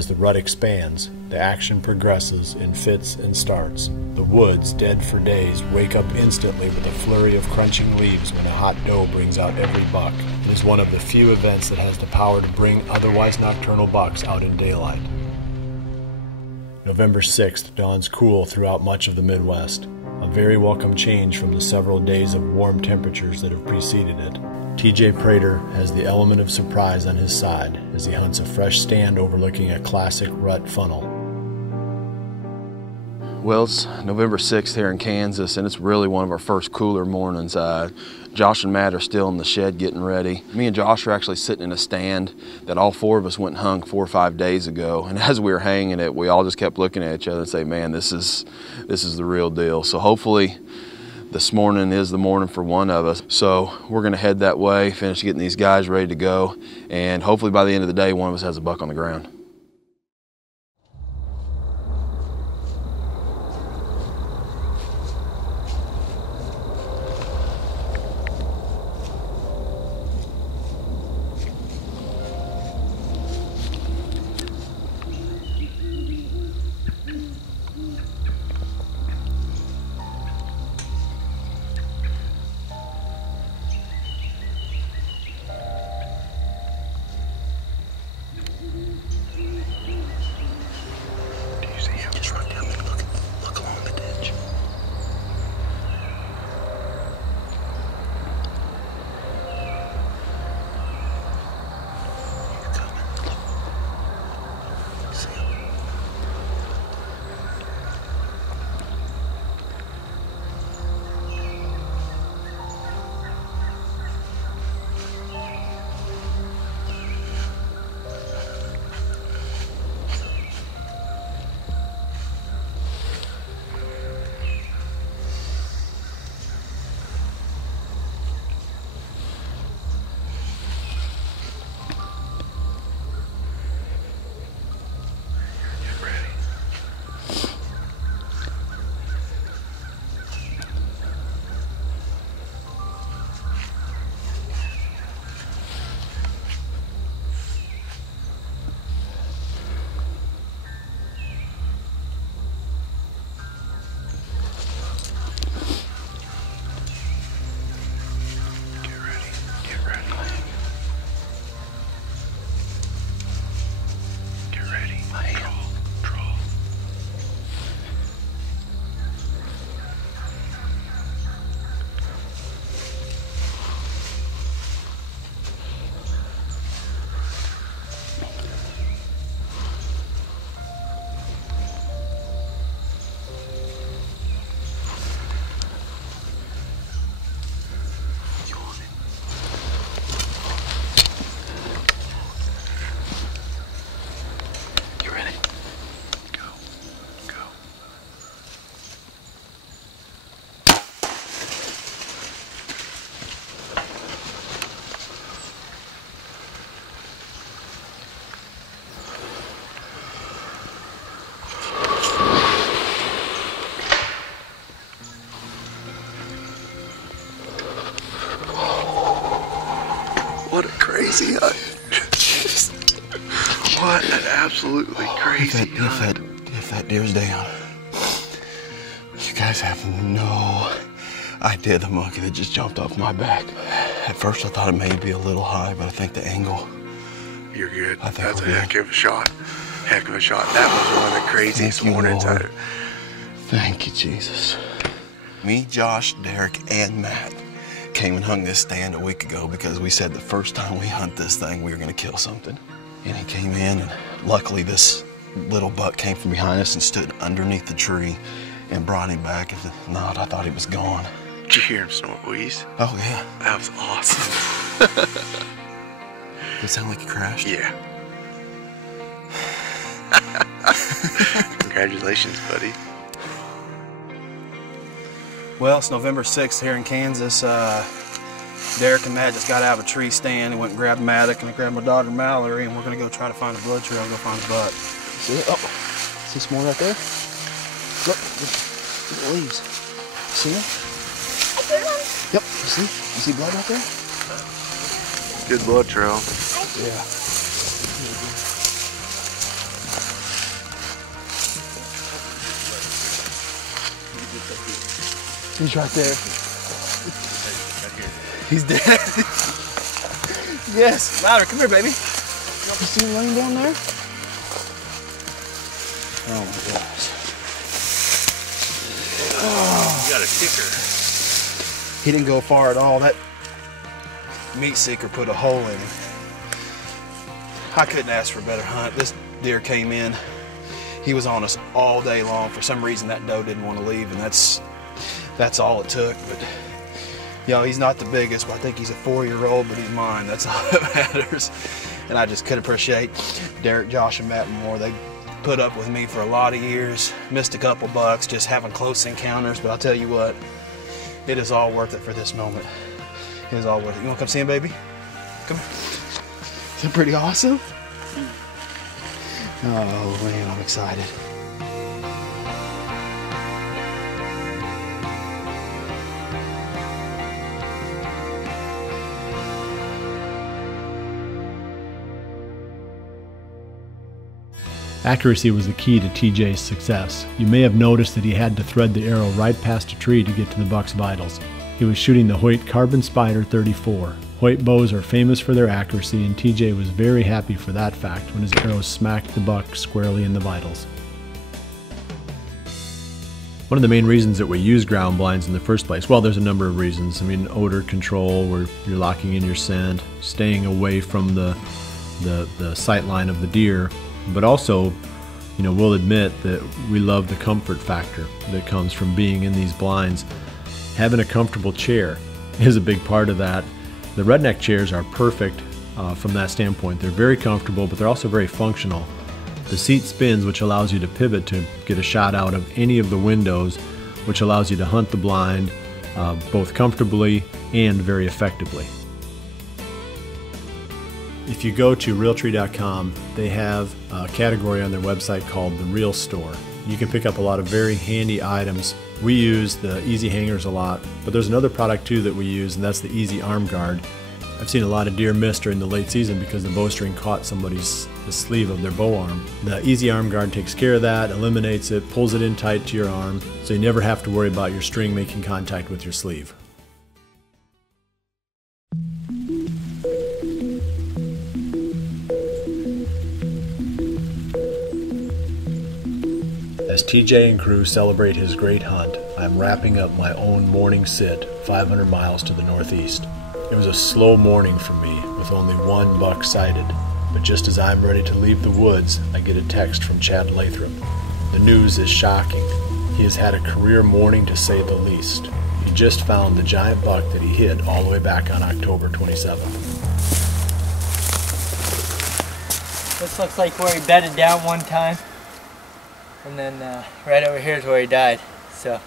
As the rut expands, the action progresses in fits and starts. The woods, dead for days, wake up instantly with a flurry of crunching leaves when a hot doe brings out every buck. It is one of the few events that has the power to bring otherwise nocturnal bucks out in daylight. November 6th dawns cool throughout much of the Midwest, a very welcome change from the several days of warm temperatures that have preceded it. TJ Prater has the element of surprise on his side as he hunts a fresh stand overlooking a classic rut funnel. Well, it's November 6th here in Kansas, and it's really one of our first cooler mornings. Josh and Matt are still in the shed getting ready. Me and Josh are actually sitting in a stand that all four of us went and hung 4 or 5 days ago. And as we were hanging it, we all just kept looking at each other and say, man, this is the real deal. So hopefully this morning is the morning for one of us. So we're gonna head that way, finish getting these guys ready to go, and hopefully by the end of the day, one of us has a buck on the ground. What a crazy hunt. What an absolutely crazy hunt. If that deer's down, you guys have no idea the monkey that just jumped off my back. At first I thought it may be a little high, but I think the angle. You're good. I think that's a heck of a shot. Heck of a shot. That was one of the craziest mornings. Thank you, Jesus. Me, Josh, Derek, and Matt came and hung this stand a week ago because we said the first time we hunt this thing, we were gonna kill something. And he came in, and luckily this little buck came from behind us and stood underneath the tree and brought him back. If not, I thought he was gone. Did you hear him snort, Wheeze? Oh, yeah. That was awesome. Did it sound like he crashed? Yeah. Congratulations, buddy. Well, it's November 6th here in Kansas. Derek and Matt just got out of a tree stand and went and grabbed Maddock, and I grabbed my daughter Mallory, and we're gonna go try to find a blood trail and go find a buck. See it? Oh, see some more right there? Look, the leaves. See it? Yep, you see blood right there? Good blood trail. Yeah. He's right there. He's dead. Yes. Louder, come here, baby. You see him laying down there? Oh my gosh. Oh. You got a kicker. He didn't go far at all. That meat seeker put a hole in him. I couldn't ask for a better hunt. This deer came in. He was on us all day long. For some reason, that doe didn't want to leave, and that's all it took. But you know, he's not the biggest, but I think he's a 4-year-old, but he's mine. That's all that matters. And I just could appreciate Derek, Josh, and Matt more. They put up with me for a lot of years. Missed a couple bucks, just having close encounters. But I'll tell you what, it is all worth it for this moment. It is all worth it. You want to come see him, baby? Come here. Is that pretty awesome? Oh man, I'm excited. Accuracy was the key to TJ's success. You may have noticed that he had to thread the arrow right past a tree to get to the buck's vitals. He was shooting the Hoyt Carbon Spider 34. Hoyt bows are famous for their accuracy, and TJ was very happy for that fact when his arrow smacked the buck squarely in the vitals. One of the main reasons that we use ground blinds in the first place, well, there's a number of reasons. I mean, odor control, where you're locking in your scent, staying away from the sight line of the deer, but also, you know, we'll admit that we love the comfort factor that comes from being in these blinds. Having a comfortable chair is a big part of that. The redneck chairs are perfect from that standpoint. They're very comfortable, but they're also very functional. The seat spins, which allows you to pivot to get a shot out of any of the windows, which allows you to hunt the blind both comfortably and very effectively. If you go to Realtree.com, they have a category on their website called the Real Store. You can pick up a lot of very handy items. We use the Easy Hangers a lot, but there's another product too that we use, and that's the Easy Arm Guard. I've seen a lot of deer miss during the late season because the bowstring caught the sleeve of their bow arm. The Easy Arm Guard takes care of that, eliminates it, pulls it in tight to your arm, so you never have to worry about your string making contact with your sleeve. As TJ and crew celebrate his great hunt, I am wrapping up my own morning sit 500 miles to the northeast. It was a slow morning for me, with only one buck sighted, but just as I'm ready to leave the woods, I get a text from Chad Lathrop. The news is shocking. He has had a career morning, to say the least. He just found the giant buck that he hit all the way back on October 27th. This looks like where he bedded down one time. And then right over here is where he died. So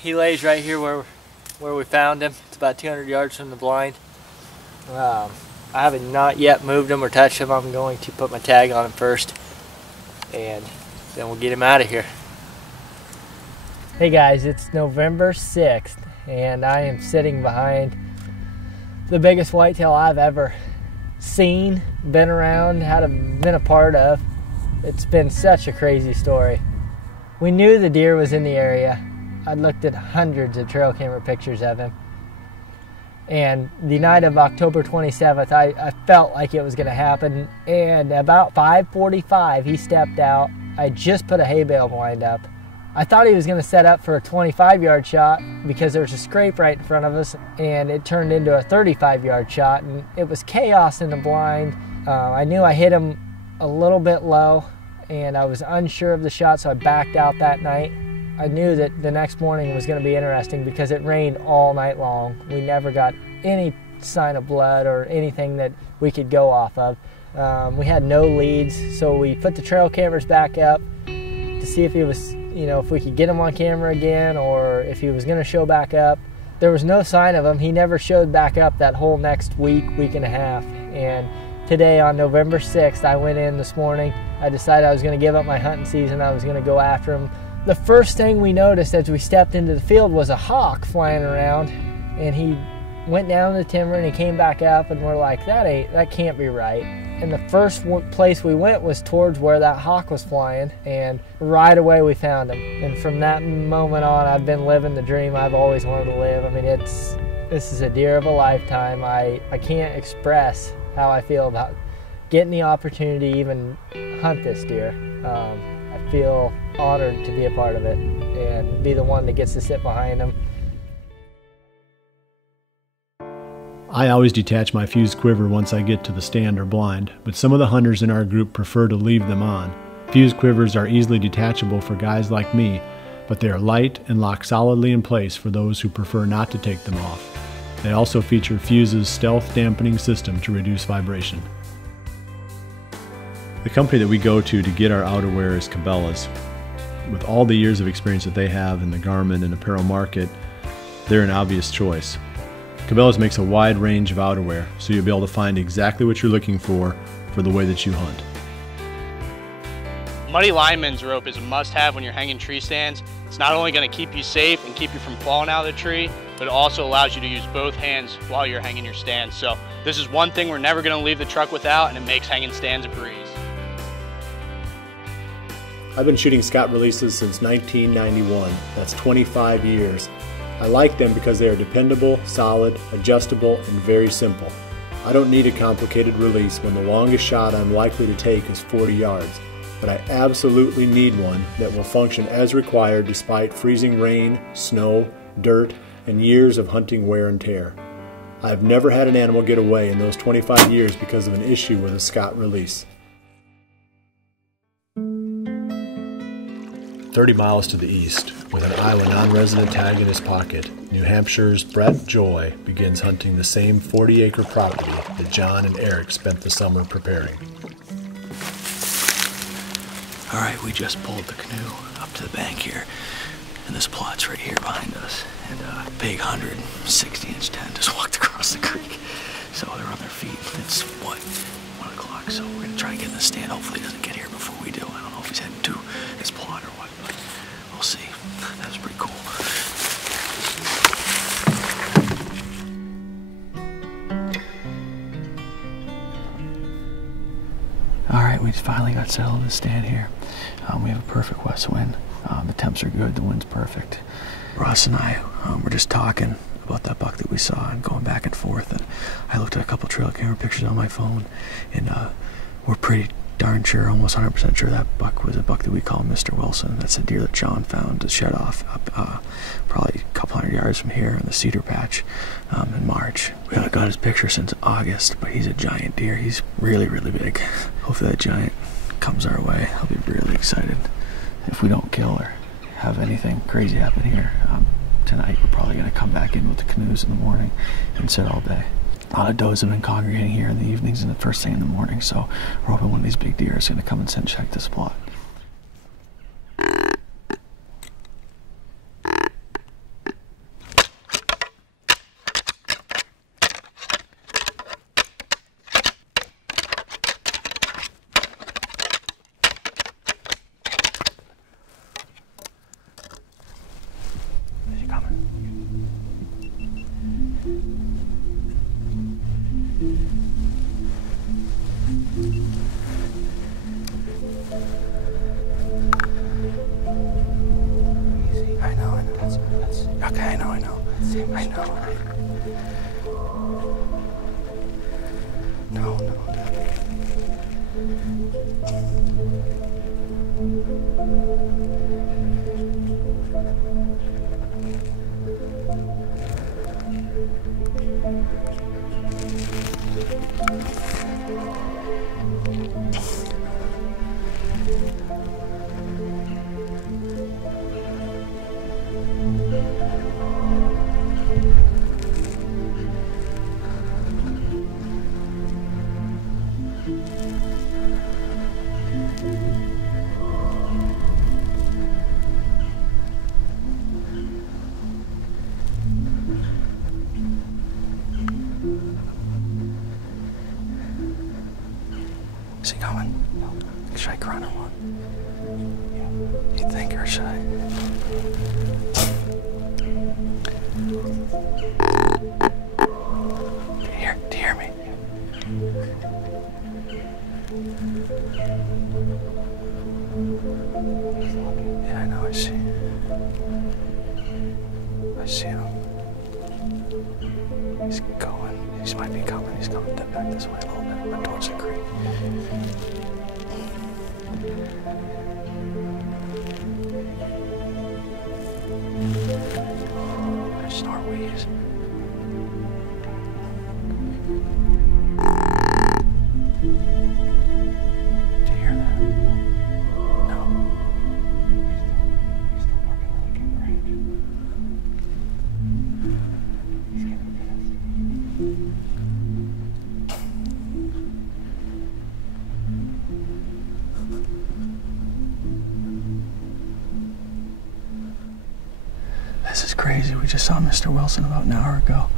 he lays right here where we found him. It's about 200 yards from the blind. I haven't not yet moved him or touched him. I'm going to put my tag on him first, and then we'll get him out of here. Hey guys, it's November 6th, and I am sitting behind the biggest whitetail I've ever seen, been around, been a part of. It's been such a crazy story. We knew the deer was in the area. I'd looked at hundreds of trail camera pictures of him. And the night of October 27th, I felt like it was going to happen. And about 5:45, he stepped out. I just put a hay bale blind up. I thought he was going to set up for a 25-yard shot because there was a scrape right in front of us, and it turned into a 35-yard shot, and it was chaos in the blind. I knew I hit him a little bit low, and I was unsure of the shot, so I backed out that night. I knew that the next morning was going to be interesting because it rained all night long. We never got any sign of blood or anything that we could go off of. We had no leads, so we put the trail cameras back up to see if he was, if we could get him on camera again or if he was going to show back up. There was no sign of him. He never showed back up that whole next week and a half. And today on November 6th, I went in this morning. I decided I was going to give up my hunting season. I was going to go after him. The first thing we noticed as we stepped into the field was a hawk flying around, and he went down the timber and he came back up, and we're like, that can't be right. And the first place we went was towards where that hawk was flying, and right away we found him. And from that moment on, I've been living the dream I've always wanted to live. I mean, this is a deer of a lifetime. I can't express how I feel about getting the opportunity to even hunt this deer. I feel honored to be a part of it and be the one that gets to sit behind him. I always detach my fused quiver once I get to the stand or blind, but some of the hunters in our group prefer to leave them on. Fused quivers are easily detachable for guys like me, but they are light and lock solidly in place for those who prefer not to take them off. They also feature Fuse's stealth dampening system to reduce vibration. The company that we go to get our outerwear is Cabela's. With all the years of experience that they have in the garment and apparel market, they're an obvious choice. Cabela's makes a wide range of outerwear, so you'll be able to find exactly what you're looking for the way that you hunt. Muddy lineman's rope is a must-have when you're hanging tree stands. It's not only going to keep you safe and keep you from falling out of the tree, but it also allows you to use both hands while you're hanging your stands. So this is one thing we're never going to leave the truck without, and it makes hanging stands a breeze. I've been shooting Scott releases since 1991. That's 25 years. I like them because they are dependable, solid, adjustable, and very simple. I don't need a complicated release when the longest shot I'm likely to take is 40 yards, but I absolutely need one that will function as required despite freezing rain, snow, dirt, and years of hunting wear and tear. I have never had an animal get away in those 25 years because of an issue with a Scott release. 30 miles to the east, with an Iowa non-resident tag in his pocket, New Hampshire's Brett Joy begins hunting the same 40-acre property that John and Eric spent the summer preparing. All right, we just pulled the canoe up to the bank here, and this plot's right here behind us. And a big 160-inch tent just walked across the creek. So they're on their feet. It's, what, 1 o'clock, so we're gonna try and get in the stand. Hopefully he doesn't get here before we do. I don't know if he's heading to his plot or what, but we'll see. That was pretty cool. All right, we finally got settled in the stand here. We have a perfect west wind. The temps are good, the wind's perfect. Ross and I were just talking about that buck that we saw and going back and forth, and I looked at a couple trail camera pictures on my phone, and we're pretty darn sure, almost 100% sure that buck was a buck that we call Mr. Wilson. That's a deer that John found to shed off up probably a couple hundred yards from here in the cedar patch in March. We haven't got his picture since August, but he's a giant deer. He's really, really big. Hopefully that giant comes our way. I'll be really excited. If we don't kill or have anything crazy happen here, tonight we're probably going to come back in with the canoes in the morning and sit all day. A lot of does have been congregating here in the evenings and the first thing in the morning, so we're hoping one of these big deer is going to come and sit and check this plot. Is he coming? I know. That's okay, I know. I know. No. Is he coming? No. Should I grunt or what? You think, or should I? Do you hear me? I see him. He's going. He might be coming. He's coming back this way a little bit, but towards the creek. There's snort wheeze. Do you hear that? No. He's still working on the king range. He's getting This is crazy. We just saw Mr. Wilson about an hour ago,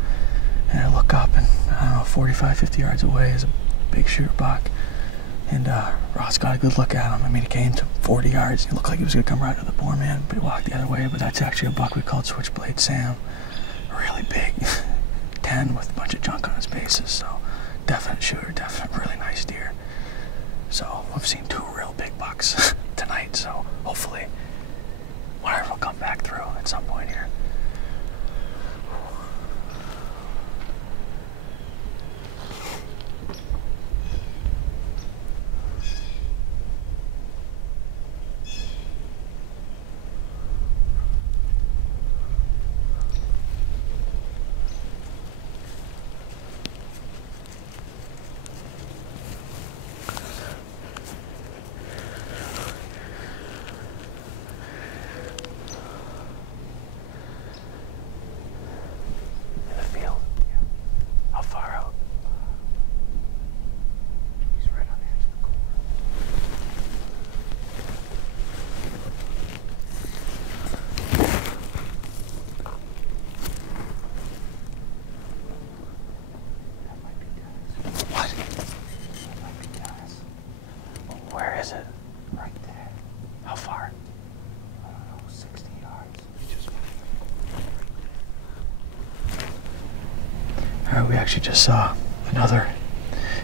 and I look up and, I don't know, 45, 50 yards away is a big shooter buck, and Ross got a good look at him. I mean, he came to 40 yards. He looked like he was going to come right to the boar man, but he walked the other way. But that's actually a buck we called Switchblade Sam. Really big, 10 with a bunch of junk on his bases, so definite shooter, definite really nice deer. So we've seen 2 real big bucks tonight, so hopefully whatever will come back through at some point here. Where is it? Right there. How far? I don't know, 60 yards. Alright, we actually just saw another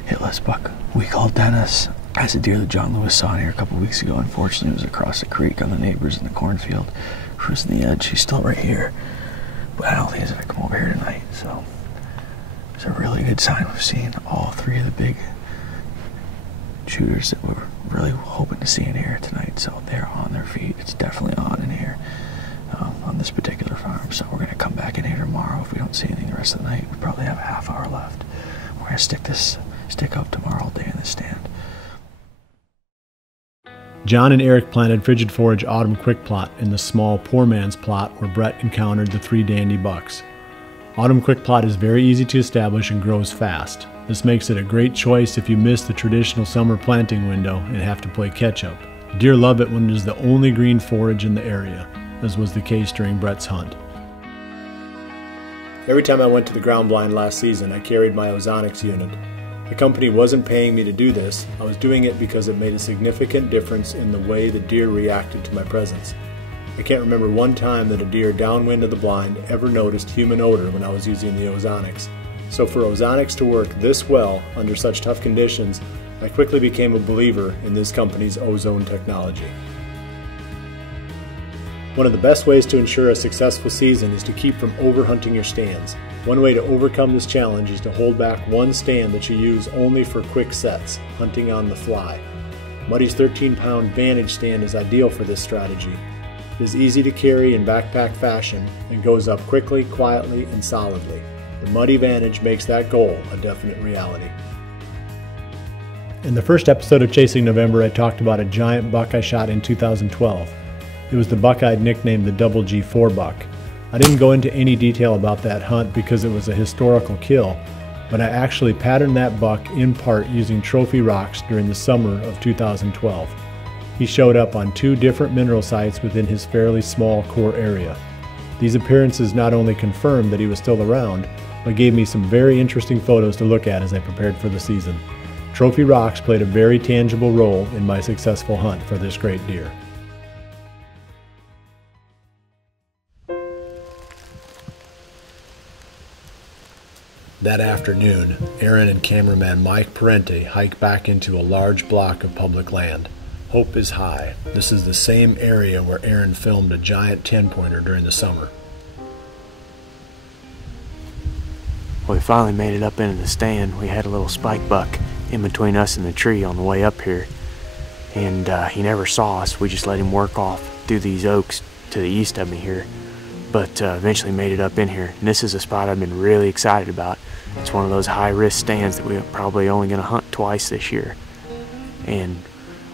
hitless buck we called Dennis. That's a deer that John Lewis saw here a couple weeks ago. Unfortunately, it was across the creek on the neighbors in the cornfield. Cruising the edge. She's still right here, but I don't think he's going to come over here tonight. So it's a really good sign. We've seen all 3 of the big shooters that we're really hoping to see in here tonight, so they're on their feet. It's definitely on in here on this particular farm. So we're going to come back in here tomorrow. If we don't see anything the rest of the night, we probably have a half hour left. We're going to stick up tomorrow all day in the stand. John and Eric planted frigid forage autumn quick plot in the small poor man's plot where Brett encountered the 3 dandy bucks. Autumn quick plot is very easy to establish and grows fast. This makes it a great choice if you miss the traditional summer planting window and have to play catch-up. Deer love it when it is the only green forage in the area, as was the case during Brett's hunt. Every time I went to the ground blind last season, I carried my Ozonics unit. The company wasn't paying me to do this. I was doing it because it made a significant difference in the way the deer reacted to my presence. I can't remember one time that a deer downwind of the blind ever noticed human odor when I was using the Ozonics. So for Ozonics to work this well under such tough conditions, I quickly became a believer in this company's ozone technology. One of the best ways to ensure a successful season is to keep from overhunting your stands. One way to overcome this challenge is to hold back one stand that you use only for quick sets, hunting on the fly. Muddy's 13-pound Vantage stand is ideal for this strategy. It is easy to carry in backpack fashion and goes up quickly, quietly, and solidly. The Muddy Vantage makes that goal a definite reality. In the first episode of Chasing November, I talked about a giant buck I shot in 2012. It was the buck I'd nicknamed the Double G4 buck. I didn't go into any detail about that hunt because it was a historical kill, but I actually patterned that buck in part using trophy rocks during the summer of 2012. He showed up on 2 different mineral sites within his fairly small core area. These appearances not only confirmed that he was still around, but gave me some very interesting photos to look at as I prepared for the season. Trophy rocks played a very tangible role in my successful hunt for this great deer. That afternoon, Aaron and cameraman Mike Parente hiked back into a large block of public land. Hope is high. This is the same area where Aaron filmed a giant 10-pointer during the summer. Well, we finally made it up into the stand. We had a little spike buck in between us and the tree on the way up here, and he never saw us. We just let him work off through these oaks to the east of me here, but eventually made it up in here. And this is a spot I've been really excited about. It's one of those high-risk stands that we're probably only going to hunt twice this year, and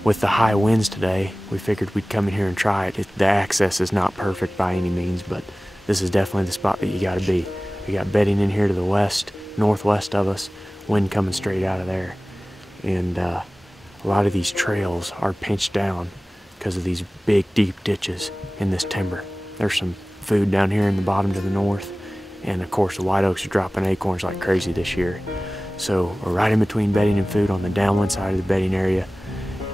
with the high winds today, we figured we'd come in here and try it. The access is not perfect by any means, but this is definitely the spot that you got to be. We got bedding in here to the west, northwest of us, wind coming straight out of there. And a lot of these trails are pinched down because of these big, deep ditches in this timber. There's some food down here in the bottom to the north, and of course the white oaks are dropping acorns like crazy this year. So we're right in between bedding and food on the downwind side of the bedding area,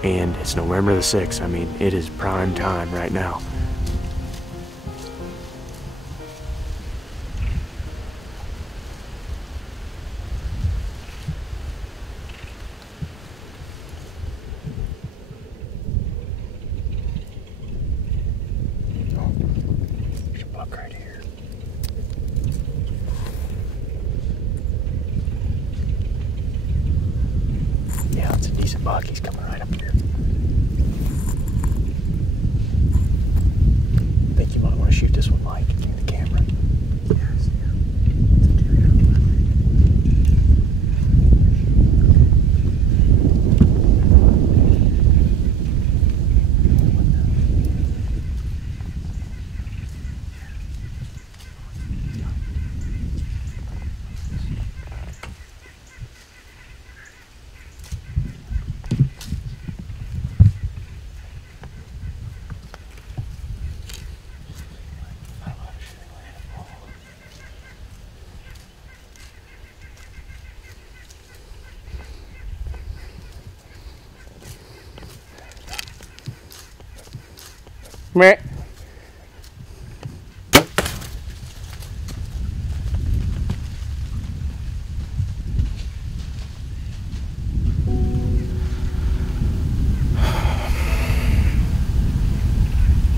and it's November the 6th. I mean, it is prime time right now. There's a buck right here. Yeah, it's a decent buck. He's coming right up here. I think you might want to shoot this one, Mike, in the camera. Yeah, I see him. It's a deer. Meh.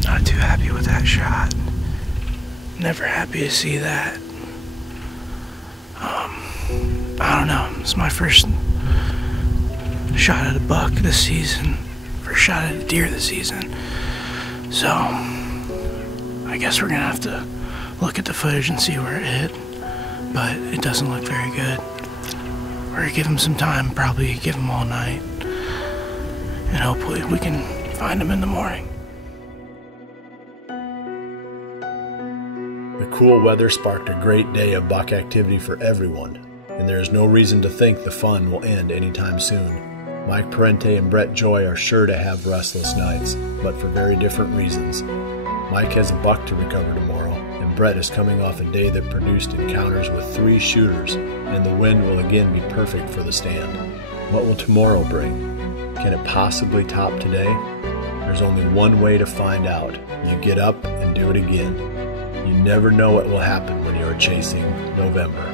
Not too happy with that shot. Never happy to see that. I don't know. It's my first shot at a buck this season. First shot at a deer this season. So, I guess we're gonna have to look at the footage and see where it hit, but it doesn't look very good. We're gonna give him some time, probably give him all night, and hopefully we can find him in the morning. The cool weather sparked a great day of buck activity for everyone, and there is no reason to think the fun will end anytime soon. Mike Parente and Brett Joy are sure to have restless nights, but for very different reasons. Mike has a buck to recover tomorrow, and Brett is coming off a day that produced encounters with 3 shooters, and the wind will again be perfect for the stand. What will tomorrow bring? Can it possibly top today? There's only one way to find out. You get up and do it again. You never know what will happen when you are chasing November.